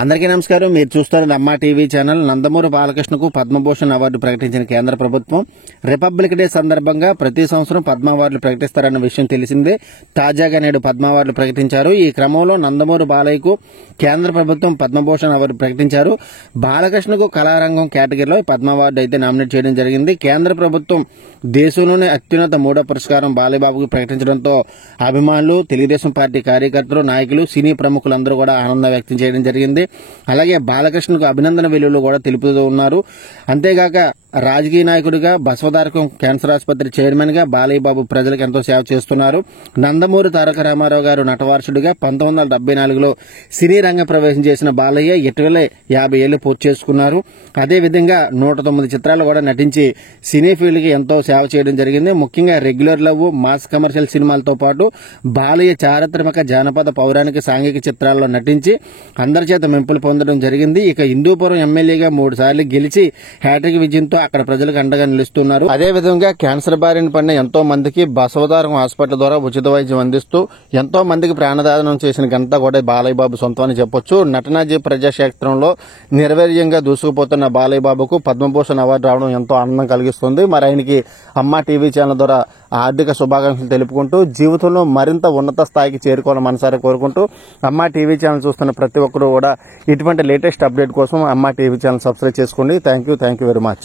అందరికీ నమస్కారం. మీరు చూస్తున్న అమ్మా టీవీ ఛానల్. నందమూరి బాలకృష్ణకు పద్మభూషణ్ అవార్డు ప్రకటించిన కేంద్ర ప్రభుత్వం రిపబ్లిక్ డే సందర్భంగా ప్రతి సంవత్సరం పద్మ అవార్డులు ప్రకటిస్తారన్న విషయం తెలిసిందే. తాజాగా నేడు పద్మ అవార్డులు ప్రకటించారు. ఈ క్రమంలో నందమూరి బాలయ్యకు కేంద్ర ప్రభుత్వం పద్మభూషణ్ అవార్డు ప్రకటించారు. బాలకృష్ణకు కళారంగం కేటగిరీలో పద్మ అవార్డు అయితే నామినేట్ చేయడం జరిగింది. కేంద్ర ప్రభుత్వం దేశంలోనే అత్యున్నత మూడో పురస్కారం బాలయ్యబాబుకు ప్రకటించడంతో అభిమానులు, తెలుగుదేశం పార్టీ కార్యకర్తలు, నాయకులు, సినీ ప్రముఖులందరూ కూడా ఆనందం వ్యక్తం చేయడం జరిగింది. అలాగే బాలకృష్ణకు అభినందన విలువలు కూడా తెలుపుతూ ఉన్నారు. అంతేగాక రాజకీయ నాయకుడిగా, బసవతారకం క్యాన్సర్ ఆసుపత్రి చైర్మన్ గా బాలయ్యబాబు ప్రజలకు ఎంతో సేవ చేస్తున్నారు. నందమూరి తారక రామారావు గారు నటవారసుడిగా 1974లో సినీ రంగ ప్రవేశం చేసిన బాలయ్య ఇటీవలే 50 ఏళ్లు పూర్తి చేసుకున్నారు. అదేవిధంగా 109 చిత్రాలు కూడా నటించి సినీ ఫీల్డ్ కి ఎంతో సేవ చేయడం జరిగింది. ముఖ్యంగా రెగ్యులర్ లవ్, మాస్ కమర్షియల్ సినిమాలతో పాటు బాలయ్య చారిత్రక, జానపద, పౌరాణిక, సాంఘిక చిత్రాల్లో నటించి అందరి చేత మెంపులు పొందడం జరిగింది. ఇక హిందూపురం ఎమ్మెల్యేగా 3 సార్లు గెలిచి హ్యాట్రిక్ విజయంతో అక్కడ ప్రజలకు అండగా నిలుస్తున్నారు. అదేవిధంగా క్యాన్సర్ బారిన పడిన ఎంతో మందికి బసవతారకం హాస్పిటల్ ద్వారా ఉచిత వైద్యం అందిస్తూ ఎంతో మందికి ప్రాణదానం చేసిన ఘనత కూడా బాలయ్యబాబు సొంతమని చెప్పొచ్చు. నటనాజీ ప్రజాక్షేత్రంలో నిర్వీర్యంగా దూసుకుపోతున్న బాలయ్యబాబుకు పద్మభూషణ్ అవార్డు రావడం ఎంతో ఆనందం కలిగిస్తుంది. మరి ఆయనకి అమ్మా టీవీ ఛానల్ ద్వారా ఆర్థిక శుభాకాంక్షలు తెలుపుకుంటూ జీవితంలో మరింత ఉన్నత స్థాయికి చేరుకోవాలని మనసారా కోరుకుంటూ అమ్మా టీవీ ఛానల్ చూస్తున్న ప్రతి ఒక్కరు కూడా ఇటువంటి లేటెస్ట్ అప్డేట్ కోసం అమ్మా టీవీ ఛానల్ సబ్స్క్రైబ్ చేసుకోండి. Thank you very much.